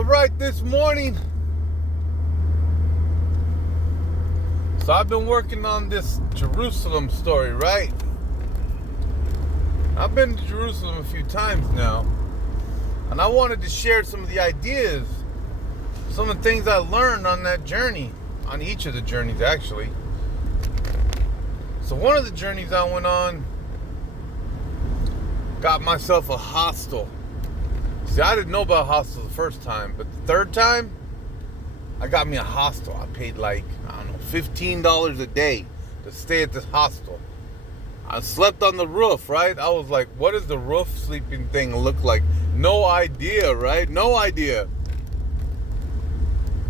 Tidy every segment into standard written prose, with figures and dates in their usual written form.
All right, this morning, so I've been working on this Jerusalem story, right? I've been to Jerusalem a few times now, and I wanted to share some of the ideas, some of the things I learned on that journey, on each of the journeys actually. So one of the journeys I went on, got myself a hostel. See, I didn't know about hostels the first time, but the third time, I got me a hostel. I paid like, $15 a day to stay at this hostel. I slept on the roof, right? I was like, what does the roof sleeping thing look like? No idea, right? No idea.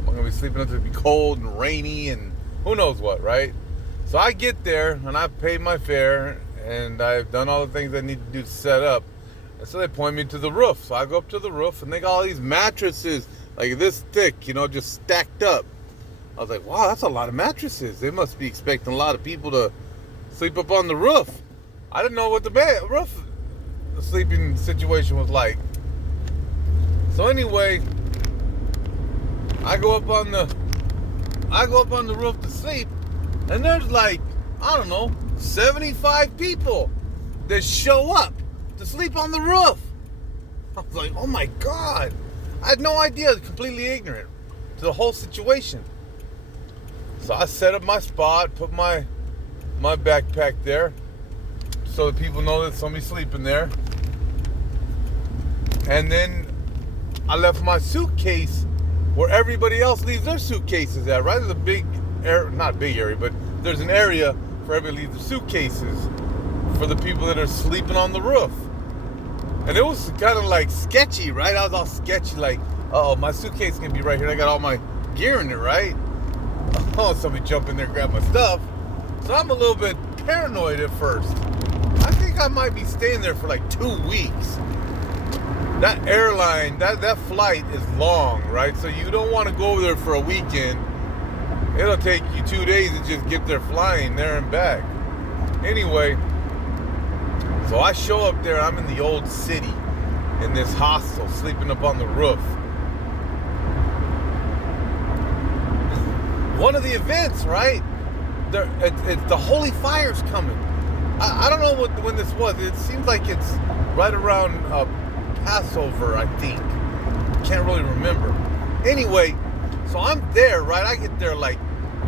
I'm gonna be sleeping until it be cold and rainy and who knows what, right? So I get there and I paid my fare and I've done all the things I need to do to set up. And so they point me to the roof. So I go up to the roof and they got all these mattresses like this thick, just stacked up. I was like, wow, that's a lot of mattresses. They must be expecting a lot of people to sleep up on the roof. I didn't know what the sleeping situation was like. So anyway, I go up on the roof to sleep, and there's like, 75 people that show up to sleep on the roof. I was like, oh my God. I had no idea, completely ignorant to the whole situation. So I set up my spot, put my backpack there so that people know that somebody's sleeping there. And then I left my suitcase where everybody else leaves their suitcases at, right? There's a big area, not big area, but there's an area for everybody to leave their suitcases for the people that are sleeping on the roof. And it was kind of like sketchy, right? I was all sketchy, like, oh, my suitcase can be right here. I got all my gear in it, right? Oh, somebody jump in there and grab my stuff. So I'm a little bit paranoid at first. I think I might be staying there for like 2 weeks. That airline, that flight is long, right? So you don't want to go over there for a weekend. It'll take you 2 days to just get there flying there and back. Anyway, so I show up there. I'm in the old city in this hostel, sleeping up on the roof. One of the events, right? It's the Holy Fire's coming. I don't know when this was. It seems like it's right around Passover, I think. Can't really remember. Anyway, so I'm there, right? I get there like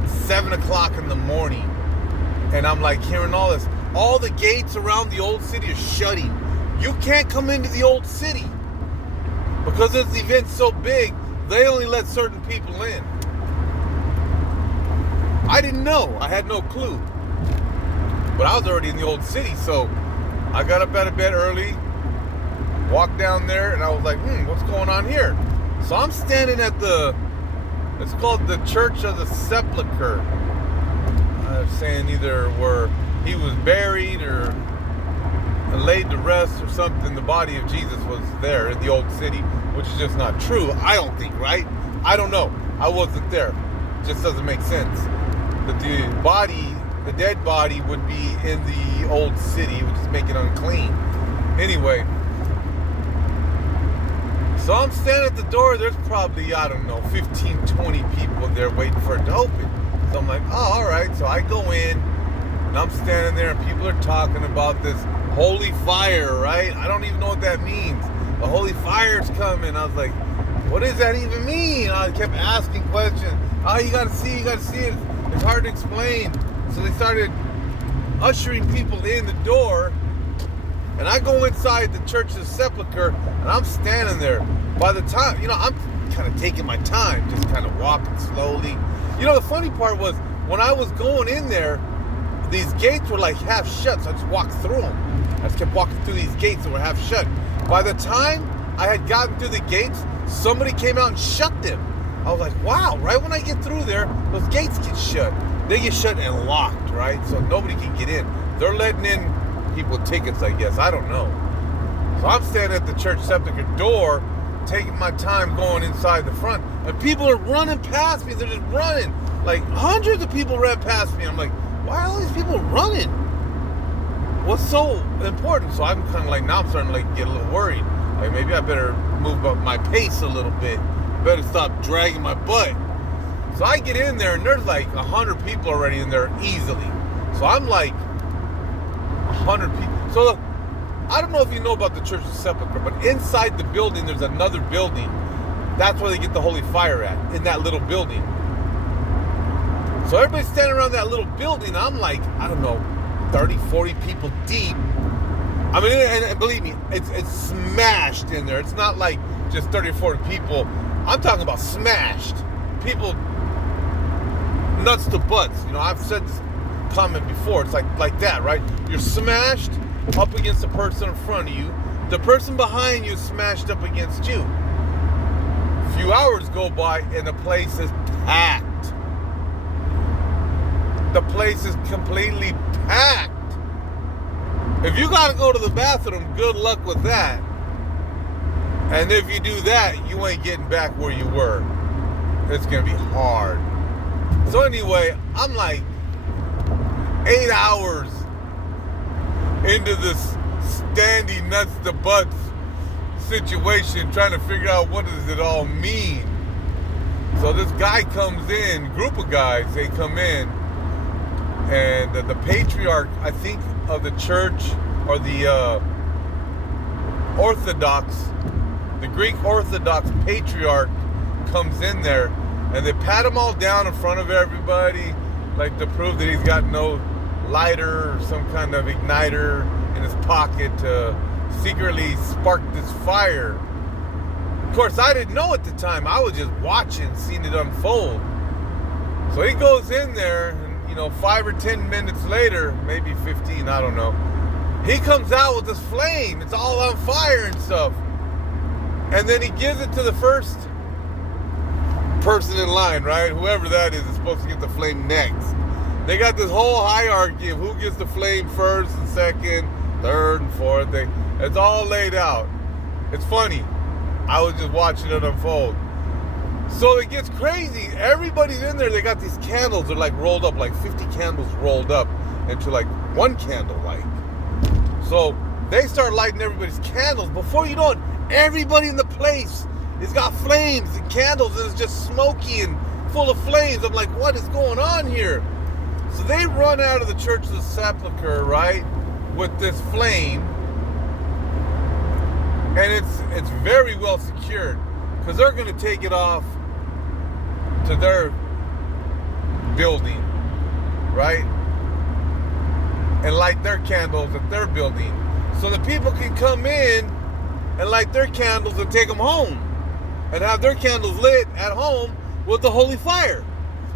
7 o'clock in the morning. And I'm like hearing all this. All the gates around the old city are shutting. You can't come into the old city. Because this event's so big, they only let certain people in. I didn't know. I had no clue. But I was already in the old city, so I got up out of bed early, walked down there, and I was like, what's going on here? So I'm standing at it's called the Church of the Sepulchre. Saying either where he was buried or laid to rest or something. The body of Jesus was there in the old city, which is just not true. I don't think, right? I don't know. I wasn't there. It just doesn't make sense. That the dead body would be in the old city, which is make it unclean. Anyway, so I'm standing at the door. There's probably, 15, 20 people there waiting for it to open. So I'm like, oh, all right. So I go in, and I'm standing there, and people are talking about this holy fire, right? I don't even know what that means. The holy fire's coming. I was like, what does that even mean? I kept asking questions. Oh, you gotta see it. It's hard to explain. So they started ushering people in the door, and I go inside the Church of the Sepulchre, and I'm standing there. By the time, I'm kind of taking my time, just kind of walking slowly. The funny part was, when I was going in there, these gates were like half shut, so I just walked through them. I just kept walking through these gates that were half shut. By the time I had gotten through the gates, somebody came out and shut them. I was like, wow, right when I get through there, those gates get shut. They get shut and locked, right? So nobody can get in. They're letting in people with tickets, I guess. I don't know. So I'm standing at the Church Sepulchre door, taking my time going inside the front, and people are running past me. They're just running. Like hundreds of people ran past me. I'm like, why are all these people running? What's so important? So I'm kind of like, now I'm starting to get a little worried. Like maybe I better move up my pace a little bit. better stop dragging my butt. So I get in there, and there's like 100 people already in there easily. So I'm like 100 people. So I don't know if you know about the Church of Sepulchre, but inside the building, there's another building. That's where they get the holy fire at, in that little building. So everybody's standing around that little building. I'm like, I don't know, 30, 40 people deep. I mean, and believe me, it's smashed in there. It's not like just 30 or 40 people. I'm talking about smashed. People nuts to butts. You know, I've said this comment before. It's like that, right? You're smashed up against the person in front of you. The person behind you is smashed up against you. A few hours go by and the place is packed. The place is completely packed. If you gotta go to the bathroom, good luck with that. And if you do that, you ain't getting back where you were. It's gonna be hard. So anyway, I'm like 8 hours into this standing nuts to butts situation, trying to figure out what does it all mean. So this guy comes in, group of guys, they come in, and the patriarch, I think, of the church, or the Orthodox, the Greek Orthodox patriarch comes in there, and they pat him all down in front of everybody, like to prove that he's got no lighter or some kind of igniter in his pocket to secretly spark this fire. Of course, I didn't know at the time. I was just watching, seeing it unfold. So he goes in there, and 5 or 10 minutes later, maybe 15, I don't know, he comes out with this flame. It's all on fire and stuff. And then he gives it to the first person in line, right? Whoever that is supposed to get the flame next. They got this whole hierarchy of who gets the flame first and second, third and fourth. It's all laid out. It's funny. I was just watching it unfold. So it gets crazy. Everybody's in there. They got these candles. They're like rolled up, like 50 candles rolled up into like one candle light. So they start lighting everybody's candles. Before you know it, everybody in the place has got flames and candles, and it's just smoky and full of flames. I'm like, what is going on here? So they run out of the Church of the Sepulchre, right, with this flame, and it's very well secured, because they're going to take it off to their building, right, and light their candles at their building, so the people can come in and light their candles and take them home, and have their candles lit at home with the holy fire.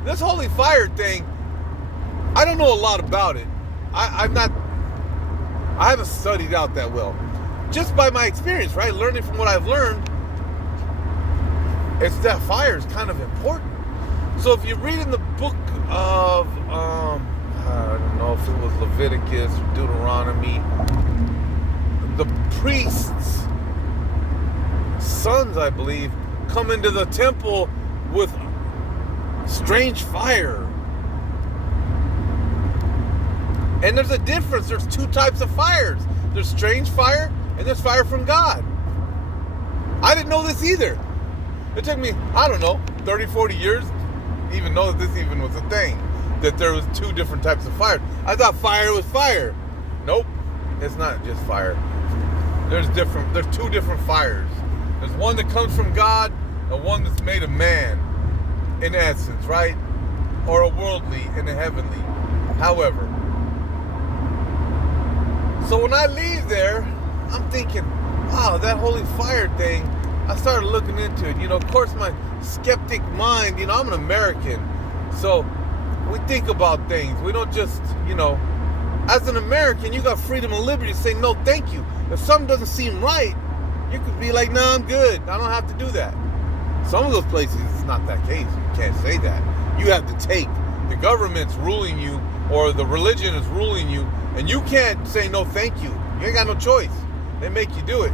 This holy fire thing, I don't know a lot about it. I haven't studied out that well. Just by my experience, right? Learning from what I've learned, it's that fire is kind of important. So if you read in the book of, I don't know if it was Leviticus or Deuteronomy, the priests' sons, I believe, come into the temple with strange fire. And there's a difference. There's two types of fires. There's strange fire and there's fire from God. I didn't know this either. It took me, I don't know, 30, 40 years to even know that this even was a thing. That there was two different types of fire. I thought fire was fire. Nope. It's not just fire. There's two different fires. There's one that comes from God and one that's made of man, in essence, right? Or a worldly and a heavenly. However, so when I leave there, I'm thinking, wow, that holy fire thing, I started looking into it. Of course, my skeptic mind, I'm an American. So we think about things. We don't just, as an American, you got freedom and liberty to say, no, thank you. If something doesn't seem right, you could be like, nah, I'm good. I don't have to do that. Some of those places, it's not that case. You can't say that. You have to take. The government's ruling you, or the religion is ruling you, and you can't say no thank you. You ain't got no choice. They make you do it.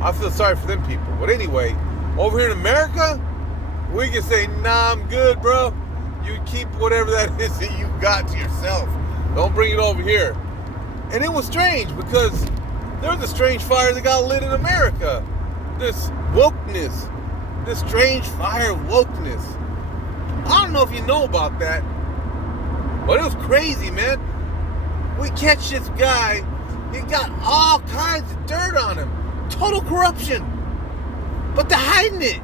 I feel sorry for them people. But anyway, over here in America, we can say, nah, I'm good, bro. You keep whatever that is that you got to yourself. Don't bring it over here. And it was strange, because there was a strange fire that got lit in America. This wokeness, This strange fire of wokeness. I don't know if you know about that, but it was crazy, man. We catch this guy. He got all kinds of dirt on him. Total corruption. But they're hiding it.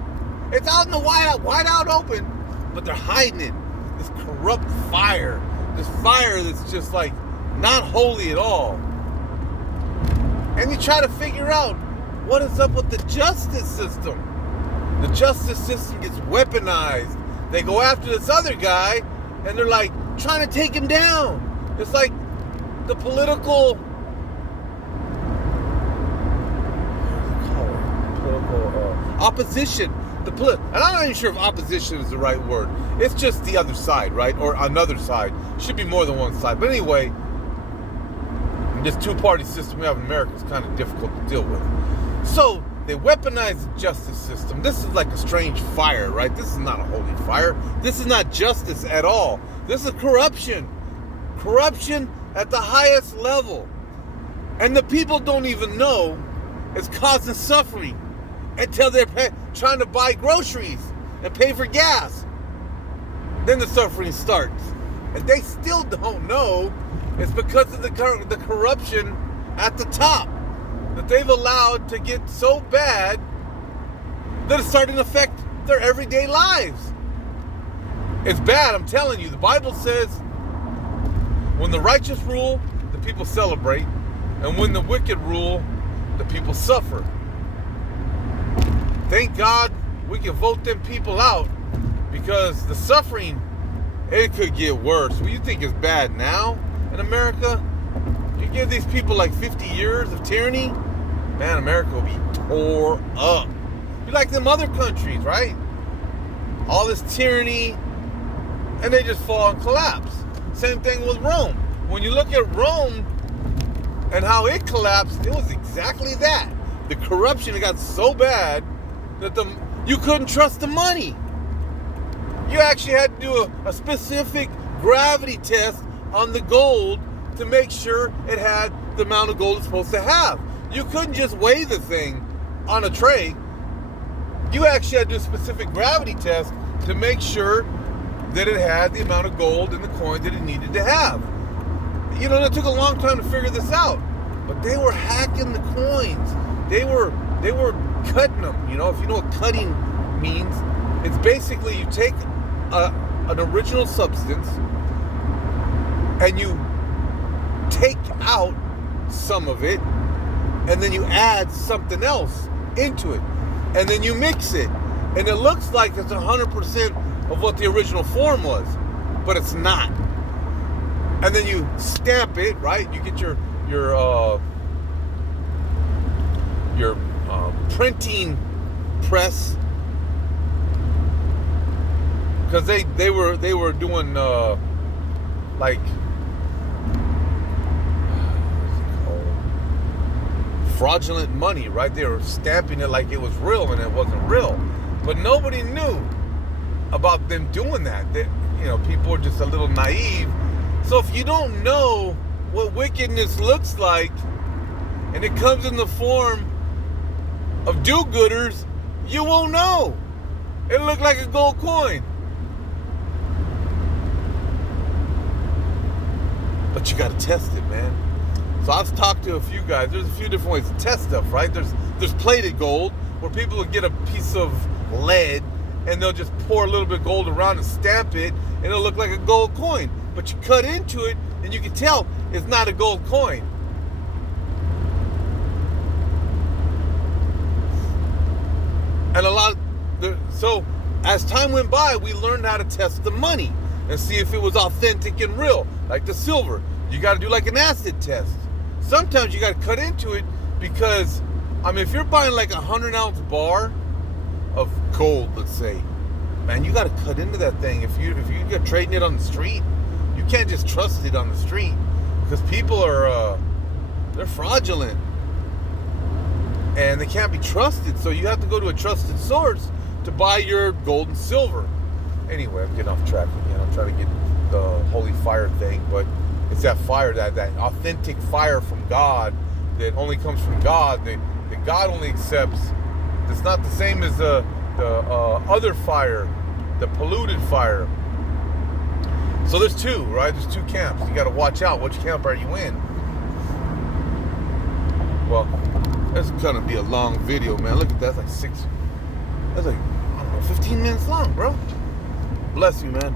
It's out in the wide out open, but they're hiding it. This corrupt fire. This fire that's just like not holy at all. And you try to figure out what is up with the justice system. The justice system gets weaponized. They go after this other guy, and they're like trying to take him down. It's like the political opposition. And I'm not even sure if opposition is the right word. It's just the other side, right? Or another side. Should be more than one side. But anyway, this two-party system we have in America is kind of difficult to deal with. So they weaponize the justice system. This is like a strange fire, right? This is not a holy fire. This is not justice at all. This is corruption. Corruption at the highest level. And the people don't even know it's causing suffering until they're trying to buy groceries and pay for gas. Then the suffering starts. And they still don't know it's because of the corruption at the top that they've allowed to get so bad that it's starting to affect their everyday lives. It's bad, I'm telling you. The Bible says when the righteous rule, the people celebrate. And when the wicked rule, the people suffer. Thank God we can vote them people out, because the suffering, it could get worse. What you think is bad now in America? You give these people like 50 years of tyranny, man, America will be tore up. You like them other countries, right? All this tyranny, and they just fall and collapse. Same thing with Rome. When you look at Rome and how it collapsed, it was exactly that. The corruption got so bad that you couldn't trust the money. You actually had to do a specific gravity test on the gold to make sure it had the amount of gold it's supposed to have. You couldn't just weigh the thing on a tray. You actually had to do a specific gravity test to make sure that it had the amount of gold in the coin that it needed to have. You know, it took a long time to figure this out, but they were hacking the coins. They were cutting them. You know, if you know what cutting means, it's basically you take an original substance and you take out some of it, and then you add something else into it, and then you mix it, and it looks like it's 100% of what the original form was, but it's not. And then you stamp it, right? You get your printing press, because they were doing like fraudulent money, right? They were stamping it like it was real, and it wasn't real. But nobody knew about them doing that. People are just a little naive. So if you don't know what wickedness looks like, and it comes in the form of do-gooders, you won't know. It'll look like a gold coin. But you gotta test it, man. So I've talked to a few guys. There's a few different ways to test stuff, right? There's plated gold, where people will get a piece of lead and they'll just pour a little bit of gold around and stamp it, and it'll look like a gold coin. But you cut into it and you can tell it's not a gold coin. And so as time went by, we learned how to test the money and see if it was authentic and real. Like the silver, you got to do like an acid test. Sometimes you got to cut into it, because if you're buying like a 100-ounce bar of gold, let's say, man, you got to cut into that thing. If you're trading it on the street, you can't just trust it on the street, because people are they're fraudulent and they can't be trusted. So you have to go to a trusted source to buy your gold and silver. Anyway, I'm getting off track again. I'm trying to get the holy fire thing, but it's that fire, that authentic fire from God, that only comes from God, that God only accepts. It's not the same as other fire, the polluted fire. So there's two, right? There's two camps. You got to watch out. Which camp are you in? Well, that's gonna be a long video, man. Look at that. That's like, I don't know, 15 minutes long, bro. Bless you, man.